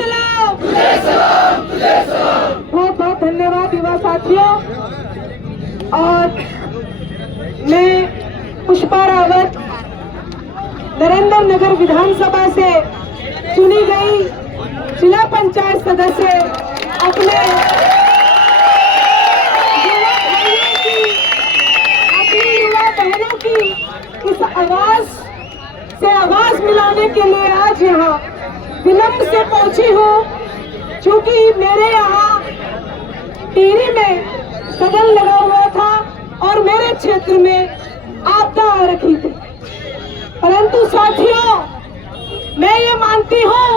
सलाम, बहुत बहुत धन्यवाद युवा साथियों। और मैं पुष्पा रावत नरेंद्र नगर विधानसभा से चुनी गई जिला पंचायत सदस्य अपने युवा बहनों की इस आवाज से आवाज मिलाने के लिए आज यहाँ विलंब से पहुंची हूँ, क्योंकि मेरे यहाँ टिहरी में सदन लगा हुआ था और मेरे क्षेत्र में आपदा आ रखी थी। परंतु साथियों, मैं ये मानती हूँ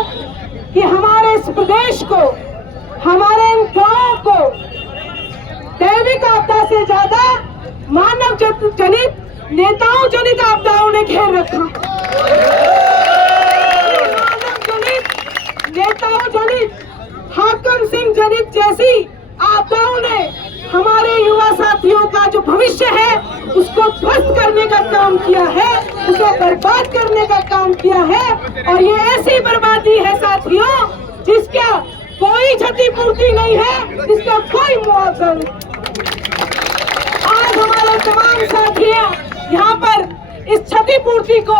कि हमारे इस प्रदेश को, हमारे इन गांवों को दैविक आपदा से ज्यादा मानव जनित, नेताओं जनित आपदाओं ने घेर रखा। मानव जनित, नेताओं जनित, हाकम सिंह जनित जैसी आपदाओं ने हमारे युवा साथियों का जो भविष्य है उसको ध्वस्त करने का काम किया है, उसे बर्बाद करने का काम किया है। और ये ऐसी बर्बादी है साथियों जिसका कोई क्षतिपूर्ति नहीं है, जिसका कोई मुआवजा नहीं। आज हमारे तमाम साथी यहाँ पर इस क्षतिपूर्ति को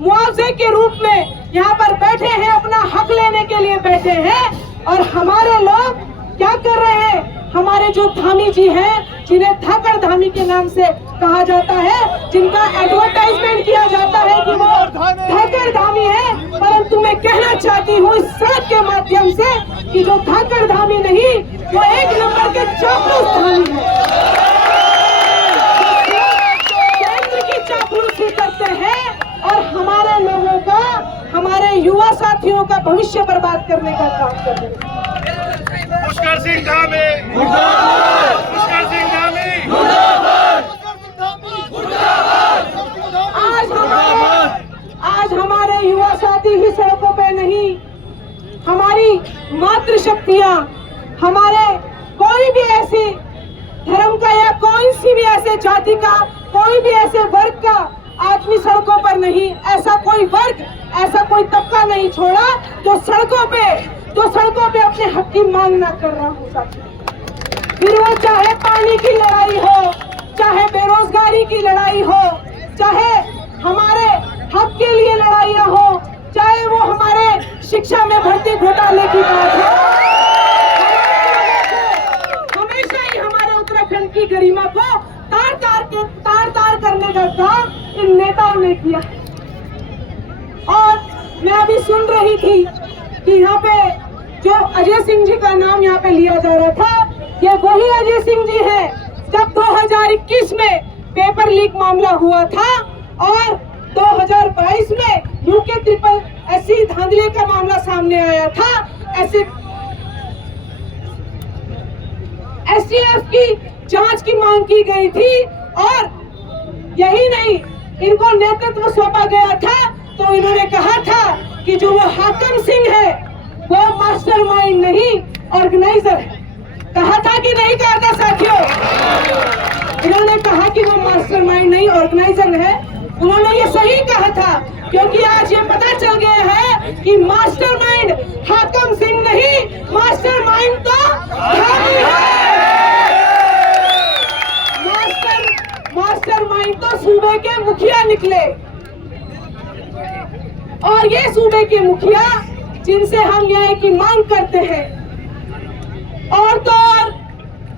मुआवजे के रूप में यहाँ पर बैठे हैं, अपना हक लेने के लिए बैठे हैं। और हमारे लोग क्या कर रहे हैं? हमारे जो धामी जी हैं, जिन्हें धाकड़ धामी के नाम से कहा जाता है, जिनका एडवर्टाइजमेंट किया जाता है कि वो धाकड़ धामी है, परंतु मैं कहना चाहती हूँ इस सड़क के माध्यम से कि जो धाकड़ धामी नहीं, वो एक नंबर के चापलूस धामी है, केंद्र की चापलूसी करते हैं और हमारे लोगों का, हमारे युवा साथियों का भविष्य बर्बाद करने का काम कर रहे हैं। पुष्कर सिंह धामी मुर्दाबाद, पुष्कर सिंह धामी मुर्दाबाद, आज हमारे युवा साथी ही सड़कों पे नहीं, हमारी मातृशक्तियां, हमारे कोई भी ऐसी धर्म का या कोई सी भी ऐसे जाति का, कोई भी ऐसे वर्ग का आदमी सड़कों पर नहीं, ऐसा कोई वर्ग, ऐसा कोई तबका नहीं छोड़ा जो सड़कों पे अपने हक की मांग ना कर रहा हो साथियों। फिर वो चाहे पानी की लड़ाई हो, चाहे बेरोजगारी की लड़ाई हो, चाहे हमारे हक के लिए लड़ाइयाँ हो, चाहे वो हमारे शिक्षा में भर्ती घोटाले की बात हो। हमेशा ही हमारे उत्तराखंड की गरिमा को तार करने का काम इन नेताओं ने किया। और मैं अभी सुन रही थी कि यहाँ पे जो अजय सिंह जी का नाम यहाँ पे लिया जा रहा था, ये वही अजय सिंह जी है जब 2021 में पेपर लीक मामला हुआ था और 2022 में यूके ट्रिपल एससी धांधली का मामला सामने आया था। एसटीएफ की जांच की मांग की गई थी और यही नहीं, इनको नेतृत्व सौंपा गया था तो इन्होंने कहा था कि जो वो हाकम सिंह है वो मास्टरमाइंड नहीं, ऑर्गेनाइजर है। कहा था कि नहीं कहा था साथियों? इन्होंने कहा कि वो मास्टरमाइंड नहीं, ऑर्गेनाइजर है। उन्होंने ये सही कहा था, क्योंकि आज ये पता चल गया है कि मास्टरमाइंड हाकम सिंह नहीं, मास्टरमाइंड तो धामी है। मास्टरमाइंड तो सूबे के मुखिया निकले, और ये सूबे के मुखिया जिनसे हम न्याय की मांग करते हैं। और तो और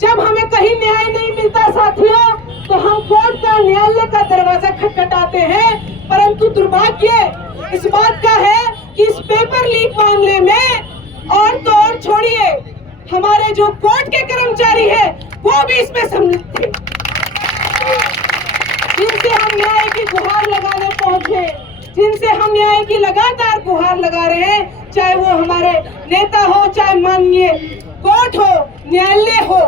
जब हमें कहीं न्याय नहीं मिलता साथियों, तो हम कोर्ट का, न्यायालय का दरवाजा खटखटाते हैं। परंतु दुर्भाग्य इस बात का है कि इस पेपर लीक मामले में और तो और छोड़िए, हमारे जो कोर्ट के कर्मचारी हैं वो भी इसमें सम्मिलित थे, जिनसे हम न्याय की गुहार लगाने पहुंचे, जिनसे हम न्याय की लगातार गुहार लगा रहे हैं, चाहे वो हमारे नेता हो, चाहे माननीय कोर्ट हो, न्यायालय हो।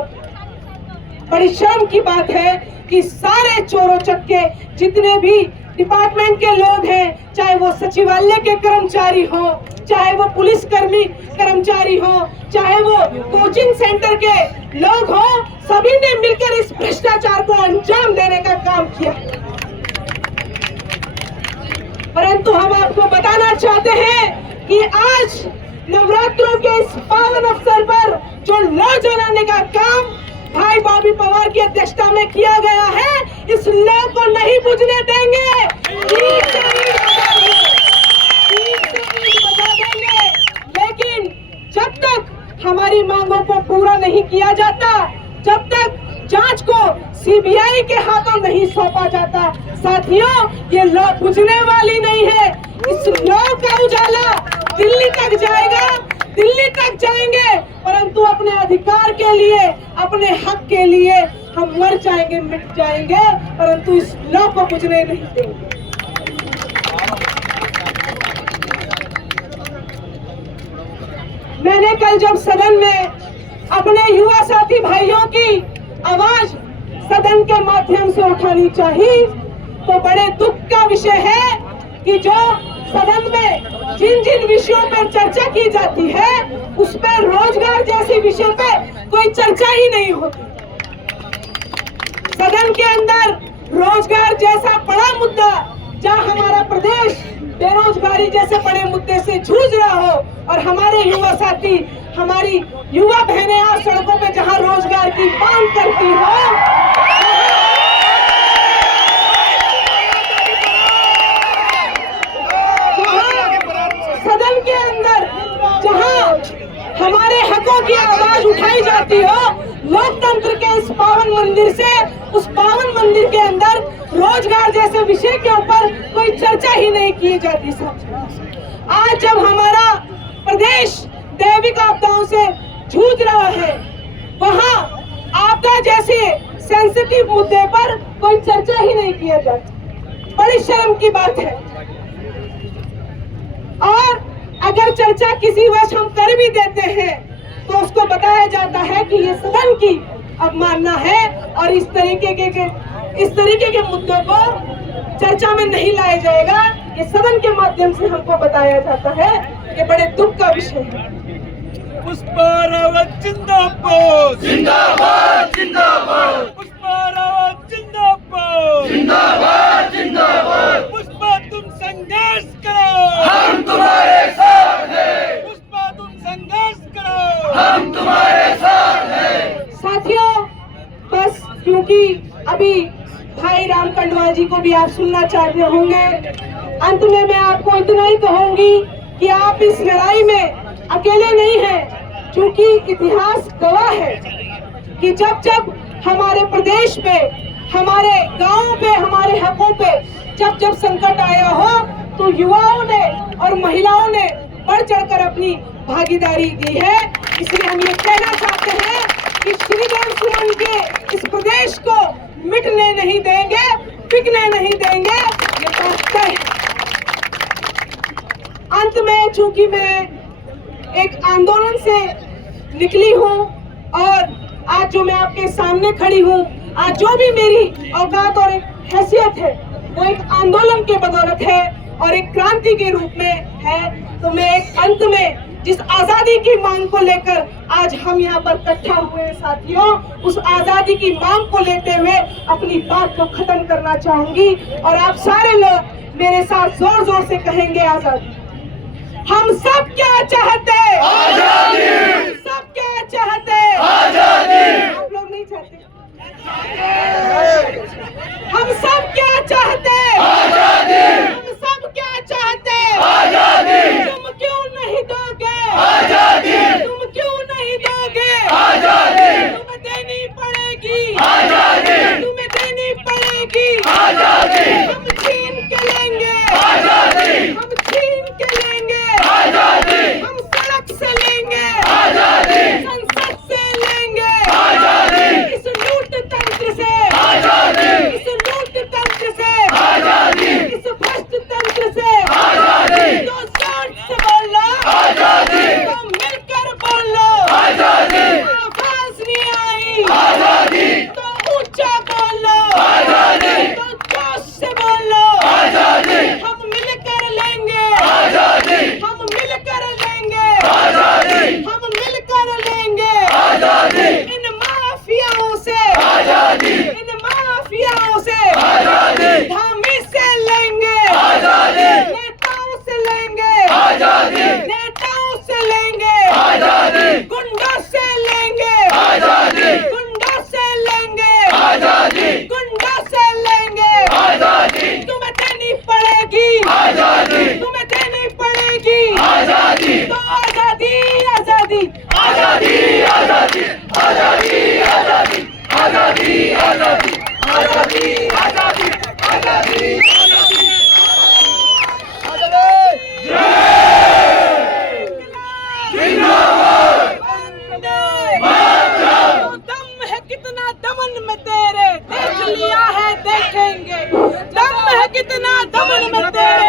बड़ी शर्म की बात है कि सारे चोरों चक्के जितने भी डिपार्टमेंट के लोग हैं, चाहे वो सचिवालय के कर्मचारी हो, चाहे वो पुलिस कर्मचारी हो, चाहे वो कोचिंग सेंटर के लोग हो, सभी ने मिलकर इस भ्रष्टाचार को अंजाम देने का काम किया। परंतु हम आपको बताना चाहते हैं कि आज नवरात्रों के इस पावन अवसर पर जो लौ जलाने का काम भाई बॉबी पवार की अध्यक्षता में किया गया है, इस लौ को नहीं बुझने देंगे। ईंट से ईंट बजा देंगे, लेकिन जब तक हमारी मांगों को पूरा नहीं किया जाता, जब तक जांच को सीबीआई के हाथों नहीं सौंपा जाता, साथियों, ये लौ बुझने वाली नहीं है। इस लौ का उजाला दिल्ली तक जाएगा, दिल्ली तक जाएंगे, परंतु अपने अधिकार के लिए, अपने हक के लिए हम मर जाएंगे, मिट जाएंगे, परंतु इस लौ को बुझने नहीं देंगे। मैंने कल जब सदन में अपने युवा साथी भाइयों की आवाज सदन के माध्यम से उठानी चाहिए, तो बड़े दुख का विषय है कि जो सदन में जिन जिन विषयों पर चर्चा की जाती है, उस पर रोजगार जैसे विषय पर कोई चर्चा ही नहीं होती। सदन के अंदर रोजगार जैसा बड़ा मुद्दा, जहां हमारा प्रदेश बेरोजगारी जैसे बड़े मुद्दे से जूझ रहा हो, और हमारे युवा साथी, हमारी युवा बहनें आज सड़कों पे जहां रोजगार की मांग करती हो, सदन के अंदर जहां हमारे हकों की आवाज उठाई जाती हो, लोकतंत्र के इस पावन मंदिर से उस पावन मंदिर के अंदर रोजगार जैसे विषय के ऊपर कोई चर्चा ही नहीं की जाती। आज जब हमारा प्रदेश दैविक आपदाओं से जूझ रहा है, वहां आपदा जैसे सेंसिटिव मुद्दे पर कोई चर्चा ही नहीं किया जाता। बड़ी शर्म की बात है। और अगर चर्चा किसी वश हम कर भी देते हैं, तो उसको बताया जाता है कि ये सदन की अवमानना है, और इस तरीके के मुद्दों को चर्चा में नहीं लाया जाएगा। ये सदन के माध्यम से हमको बताया जाता है। ये बड़े दुख का विषय है। पुष्पा रावत जिंदाबाद, जिंदाबाद जिंदाबाद, पुष्पा रावत जिंदाबाद, जिंदाबाद जिंदाबाद, पुष्पा तुम संघर्ष करो, हम तुम्हारे साथ हैं, पुष्पा तुम संघर्ष करो, हम तुम्हारे साथ हैं। साथियों, बस क्योंकि अभी भाई राम कंडवाल जी को भी आप सुनना चाहते होंगे, अंत में मैं आपको इतना ही कहूंगी कि आप इस लड़ाई में अकेले नहीं हैं, क्योंकि इतिहास गवाह है कि जब जब हमारे प्रदेश पे, हमारे गांवों पे, हमारे हकों पे जब जब संकट आया हो, तो युवाओं ने और महिलाओं ने बढ़ चढ़कर अपनी भागीदारी दी है। इसलिए हम ये कहना चाहते हैं कि श्रीदेव सुमन के इस प्रदेश को मिटने नहीं देंगे, बिकने नहीं देंगे, ये बात तय है। अंत में, चूंकि मैं एक आंदोलन से निकली हूँ, और आज जो मैं आपके सामने खड़ी हूँ, आज जो भी मेरी औकात और एक हैसियत है, वो एक आंदोलन के बदौलत है और एक क्रांति के रूप में है। तो मैं एक अंत में जिस आजादी की मांग को लेकर आज हम यहाँ पर इकट्ठा हुए हैं साथियों, उस आजादी की मांग को लेते हुए अपनी बात को खत्म करना चाहूंगी, और आप सारे लोग मेरे साथ जोर जोर से कहेंगे आजादी। हम सब क्या चाहते हैं? आजादी। सब क्या चाहते हैं? आजादी। आप लोग नहीं चाहते? हम सब क्या चाहते हैं? आजादी। हम सब क्या चाहते हैं? आजादी। तुम क्यों नहीं दोगे? आजादी। तुम क्यों नहीं दोगे? आजादी। तुम्हें देनी पड़ेगी। आजादी। तुम्हें देनी पड़ेगी। आजादी। हम छीन के लेंगे। आजादी। हम छीन के लेंगे। आजादी। हम सड़क से लेंगे। आजादी। संसद से लेंगे। आजादी। इस लूट तंत्र से। आजादी। इस लूट तंत्र से। आजादी। इस भ्रष्ट तंत्र से। आजादी। तो जोर से बोल लो। आजादी। तो मिलकर बोल लो। आजादी। आवाज नहीं आई। आजादी। तो ऊंचा बोल लो। आजादी। तो जोश से बोल आजादी आजादी आजादी आजादी आजादी आजादी आजादी आजादी आजादी दम है कितना दमन में तेरे, देख लिया है देखेंगे। दम है कितना दमन में तेरे,